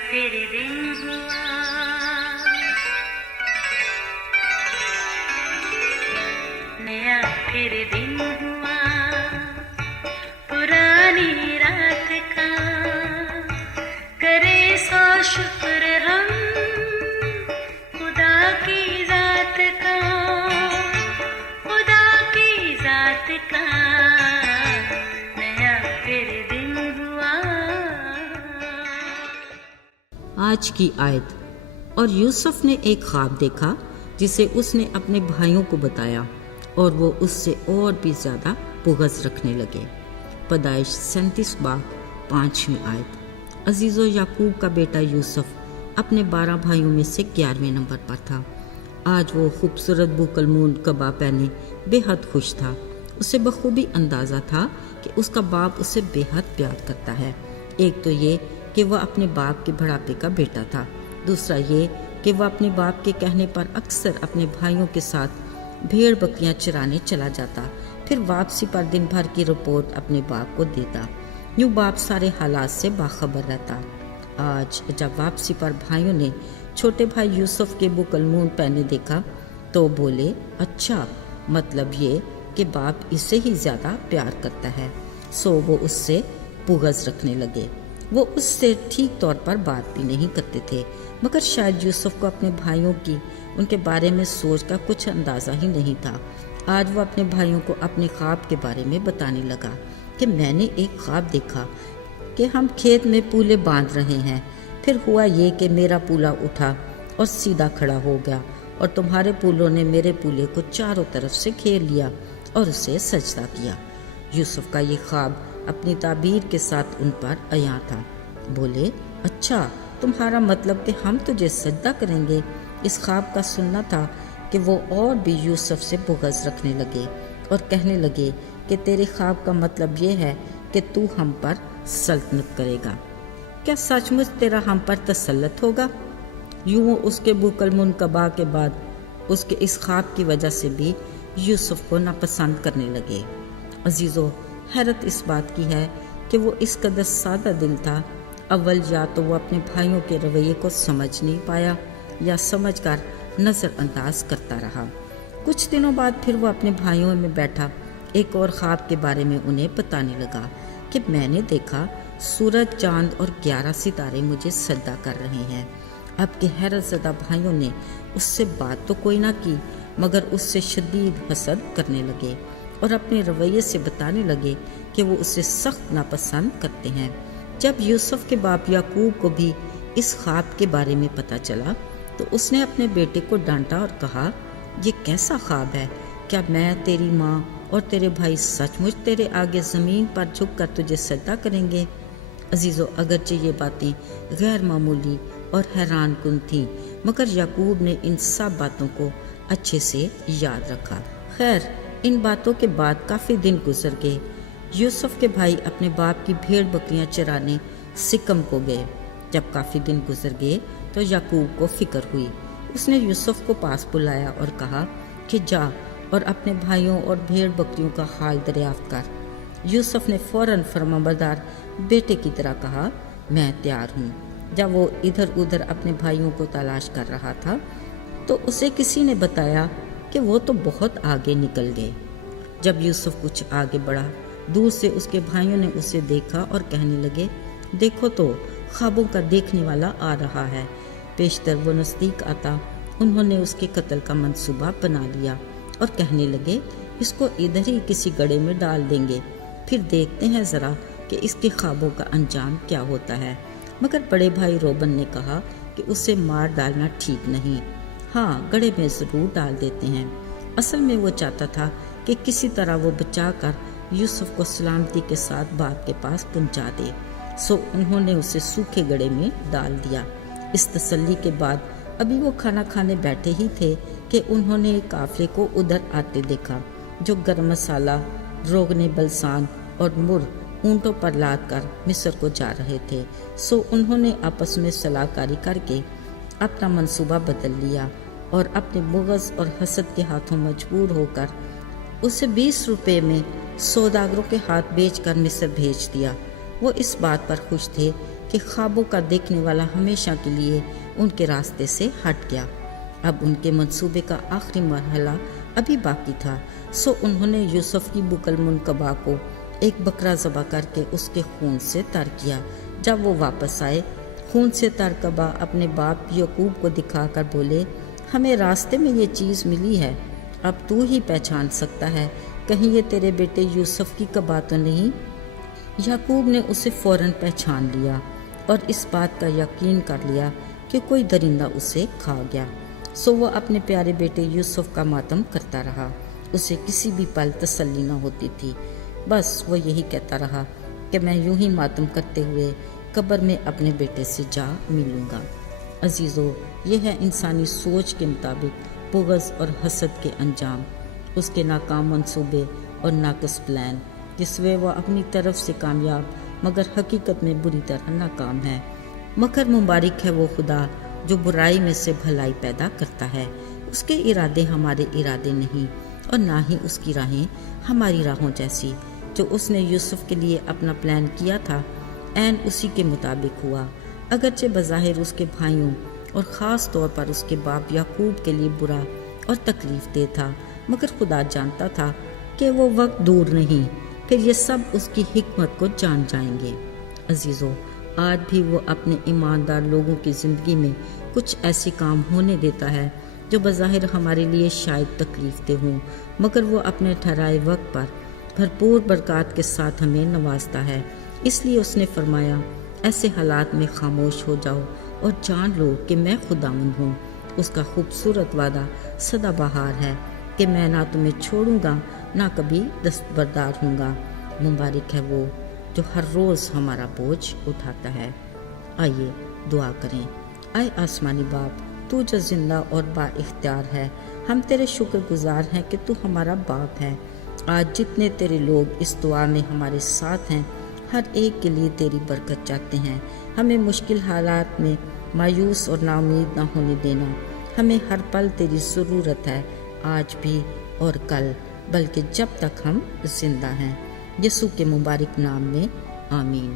پھر دن ہوا، نیا پھر دن ہوا، پرانی رات کا کرے سو شکر ہم خدا کی ذات کا، خدا کی ذات کا نیا پھر دن ہوا۔ آج کی آیت۔ اور یوسف نے ایک خواب دیکھا جسے اس نے اپنے بھائیوں کو بتایا اور وہ اس سے اور بھی زیادہ بغض رکھنے لگے۔ پیدائش 37 باب 5ویں آیت۔ عزیز و یعقوب کا بیٹا یوسف اپنے 12 بھائیوں میں سے 11ویں نمبر پر تھا۔ آج وہ خوبصورت بوکلمون کبا پہنے بے حد خوش تھا۔ اسے بخوبی اندازہ تھا کہ اس کا باپ اسے بے حد پیار کرتا ہے۔ ایک تو یہ کہ وہ اپنے باپ کے بڑھاپے کا بیٹا تھا، دوسرا یہ کہ وہ اپنے باپ کے کہنے پر اکثر اپنے بھائیوں کے ساتھ بھیڑ بکریاں چرانے چلا جاتا، پھر واپسی پر دن بھر کی رپورٹ اپنے باپ کو دیتا۔ یوں باپ سارے حالات سے باخبر رہتا۔ آج جب واپسی پر بھائیوں نے چھوٹے بھائی یوسف کے بوکلمون پہنے دیکھا تو بولے، اچھا مطلب یہ کہ باپ اسے ہی زیادہ پیار کرتا ہے۔ سو وہ اس سے بغض رکھنے لگے۔ وہ اس سے ٹھیک طور پر بات بھی نہیں کرتے تھے، مگر شاید یوسف کو اپنے بھائیوں کی ان کے بارے میں سوچ کا کچھ اندازہ ہی نہیں تھا۔ آج وہ اپنے بھائیوں کو اپنے خواب کے بارے میں بتانے لگا کہ میں نے ایک خواب دیکھا کہ ہم کھیت میں پولے باندھ رہے ہیں، پھر ہوا یہ کہ میرا پولا اٹھا اور سیدھا کھڑا ہو گیا اور تمہارے پولوں نے میرے پولے کو چاروں طرف سے گھیر لیا اور اسے سجدہ کیا۔ یوسف کا یہ خواب اپنی تعبیر کے ساتھ ان پر عیاں تھا۔ بولے، اچھا تمہارا مطلب کہ ہم تجھے سجدہ کریں گے۔ اس خواب کا سننا تھا کہ وہ اور بھی یوسف سے بغض رکھنے لگے اور کہنے لگے کہ تیرے خواب کا مطلب یہ ہے کہ تو ہم پر سلطنت کرے گا۔ کیا سچ مچ تیرا ہم پر تسلط ہوگا؟ یوں اس کے بوکلمون کبا کے بعد اس کے اس خواب کی وجہ سے بھی یوسف کو ناپسند کرنے لگے۔ عزیزو، حیرت اس بات کی ہے کہ وہ اس قدر سادہ دل تھا۔ اول یا تو وہ اپنے بھائیوں کے رویے کو سمجھ نہیں پایا یا سمجھ کر نظر انداز کرتا رہا۔ کچھ دنوں بعد پھر وہ اپنے بھائیوں میں بیٹھا ایک اور خواب کے بارے میں انہیں بتانے لگا کہ میں نے دیکھا سورج، چاند اور 11 ستارے مجھے سجدہ کر رہے ہیں۔ اب کے حیرت زدہ بھائیوں نے اس سے بات تو کوئی نہ کی، مگر اس سے شدید حسد کرنے لگے اور اپنے رویے سے بتانے لگے کہ وہ اسے سخت ناپسند کرتے ہیں۔ جب یوسف کے باپ یعقوب کو بھی اس خواب کے بارے میں پتہ چلا تو اس نے اپنے بیٹے کو ڈانٹا اور کہا، یہ کیسا خواب ہے؟ کیا میں، تیری ماں اور تیرے بھائی سچ مچ تیرے آگے زمین پر جھک کر تجھے سجدہ کریں گے؟ عزیزو، اگرچہ یہ باتیں غیر معمولی اور حیران کن تھیں، مگر یعقوب نے ان سب باتوں کو اچھے سے یاد رکھا۔ خیر، ان باتوں کے بعد کافی دن گزر گئے۔ یوسف کے بھائی اپنے باپ کی بھیڑ بکریاں چرانے سکم کو گئے۔ جب کافی دن گزر گئے تو یعقوب کو فکر ہوئی۔ اس نے یوسف کو پاس بلایا اور کہا کہ جا اور اپنے بھائیوں اور بھیڑ بکریوں کا حال دریافت کر۔ یوسف نے فوراً فرمانبردار بیٹے کی طرح کہا، میں تیار ہوں۔ جب وہ ادھر ادھر اپنے بھائیوں کو تلاش کر رہا تھا تو اسے کسی نے بتایا کہ وہ تو بہت آگے نکل گئے۔ جب یوسف کچھ آگے بڑھا، دور سے اس کے بھائیوں نے اسے دیکھا اور کہنے لگے، دیکھو تو خوابوں کا دیکھنے والا آ رہا ہے۔ پیشتر وہ نزدیک آتا، انہوں نے اس کے قتل کا منصوبہ بنا لیا اور کہنے لگے، اس کو ادھر ہی کسی گڑھے میں ڈال دیں گے، پھر دیکھتے ہیں ذرا کہ اس کے خوابوں کا انجام کیا ہوتا ہے۔ مگر بڑے بھائی روبن نے کہا کہ اسے مار ڈالنا ٹھیک نہیں، ہاں گڑھے میں ضرور ڈال دیتے ہیں۔ اصل میں وہ چاہتا تھا کہ کسی طرح وہ بچا کر یوسف کو سلامتی کے ساتھ باپ کے پاس پہنچا دے، سو انہوں نے اسے سوکھے گڑھے میں ڈال دیا۔ اس تسلی کے بعد ابھی وہ کھانا کھانے بیٹھے ہی تھے کہ انہوں نے ایک قافلے کو ادھر آتے دیکھا جو گرم مسالہ، روغن بلسان اور مر اونٹوں پر لاد کر مصر کو جا رہے تھے۔ سو انہوں نے آپس میں صلاح کاری کر کے اپنا منصوبہ بدل لیا اور اپنے بغض اور حسد کے ہاتھوں مجبور ہو کر اسے 20 روپے میں سوداگروں کے ہاتھ بیچ کر مصر بھیج دیا۔ وہ اس بات پر خوش تھے کہ خوابوں کا دیکھنے والا ہمیشہ کے لیے ان کے راستے سے ہٹ گیا۔ اب ان کے منصوبے کا آخری مرحلہ ابھی باقی تھا، سو انہوں نے یوسف کی بکل منقبہ کو ایک بکرا ذبح کر کے اس کے خون سے تر کیا۔ جب وہ واپس آئے، خون سے تر کبا اپنے باپ یعقوب کو دکھا کر بولے، ہمیں راستے میں یہ چیز ملی ہے، اب تو ہی پہچان سکتا ہے، کہیں یہ تیرے بیٹے یوسف کی کبا تو نہیں؟ یعقوب نے اسے فوراً پہچان لیا اور اس بات کا یقین کر لیا کہ کوئی درندہ اسے کھا گیا، سو وہ اپنے پیارے بیٹے یوسف کا ماتم کرتا رہا۔ اسے کسی بھی پل تسلی نہ ہوتی تھی، بس وہ یہی کہتا رہا کہ میں یوں ہی ماتم کرتے ہوئے قبر میں اپنے بیٹے سے جا ملوں گا۔ عزیزو، یہ ہے انسانی سوچ کے مطابق بغض اور حسد کے انجام، اس کے ناکام منصوبے اور ناقص پلان، جس میں وہ اپنی طرف سے کامیاب مگر حقیقت میں بری طرح ناکام ہے۔ مگر مبارک ہے وہ خدا جو برائی میں سے بھلائی پیدا کرتا ہے۔ اس کے ارادے ہمارے ارادے نہیں اور نہ ہی اس کی راہیں ہماری راہوں جیسی۔ جو اس نے یوسف کے لیے اپنا پلان کیا تھا عین اسی کے مطابق ہوا، اگرچہ بظاہر اس کے بھائیوں اور خاص طور پر اس کے باپ یعقوب کے لیے برا اور تکلیف دہ تھا، مگر خدا جانتا تھا کہ وہ وقت دور نہیں، پھر یہ سب اس کی حکمت کو جان جائیں گے۔ عزیزو، آج بھی وہ اپنے ایماندار لوگوں کی زندگی میں کچھ ایسے کام ہونے دیتا ہے جو بظاہر ہمارے لیے شاید تکلیف دہ ہوں، مگر وہ اپنے ٹھہرائے وقت پر بھرپور برکات کے ساتھ ہمیں نوازتا ہے۔ اس لیے اس نے فرمایا، ایسے حالات میں خاموش ہو جاؤ اور جان لو کہ میں خداوند ہوں۔ اس کا خوبصورت وعدہ سدا بہار ہے کہ میں نہ تمہیں چھوڑوں گا نہ کبھی دستبردار ہوں گا۔ مبارک ہے وہ جو ہر روز ہمارا بوجھ اٹھاتا ہے۔ آئیے دعا کریں۔ اے آسمانی باپ، تو جو زندہ اور با اختیار ہے، ہم تیرے شکر گزار ہیں کہ تو ہمارا باپ ہے۔ آج جتنے تیرے لوگ اس دعا میں ہمارے ساتھ ہیں، ہر ایک کے لیے تیری برکت چاہتے ہیں۔ ہمیں مشکل حالات میں مایوس اور نا امید نہ ہونے دینا۔ ہمیں ہر پل تیری ضرورت ہے، آج بھی اور کل، بلکہ جب تک ہم زندہ ہیں۔ یسوع کے مبارک نام میں آمین۔